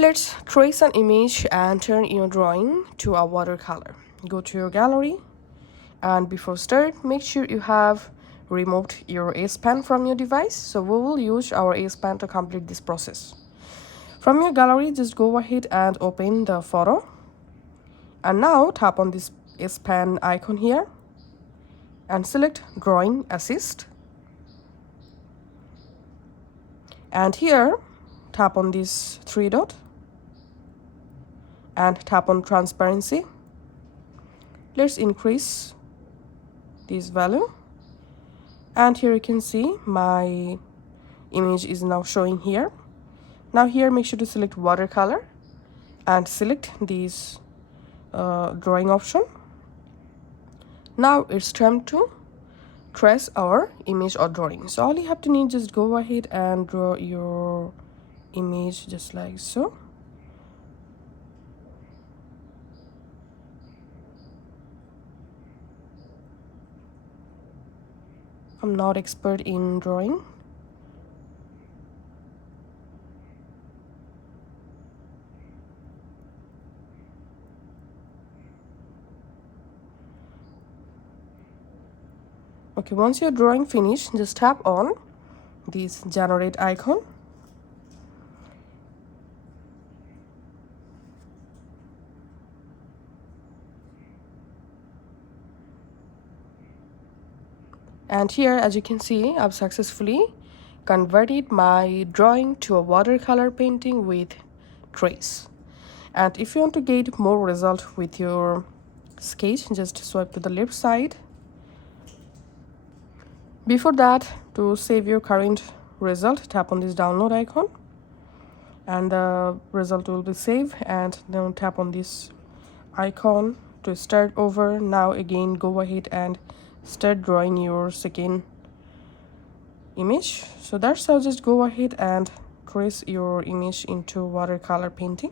Let's trace an image and turn your drawing to a watercolor. Go to your gallery, and before start, make sure you have removed your S Pen from your device. So we will use our S Pen to complete this process. From your gallery, just go ahead and open the photo. And now tap on this S Pen icon here and select Drawing Assist. And here, tap on this three dot and tap on transparency. Let's increase this value. And here you can see my image is now showing here. Now here, make sure to select watercolor and select this drawing option. Now it's time to trace our image or drawing. So all you have to need, just go ahead and draw your image just like so. I'm not expert in drawing. Okay, once your drawing finished, just tap on this generate icon. And here, as you can see, I've successfully converted my drawing to a watercolor painting with trace. And if you want to get more result with your sketch, just swipe to the left side. Before that, to save your current result, tap on this download icon and the result will be saved, and then tap on this icon to start over. Now again, go ahead and start drawing your second image. So that's how, just go ahead and trace your image into watercolor painting.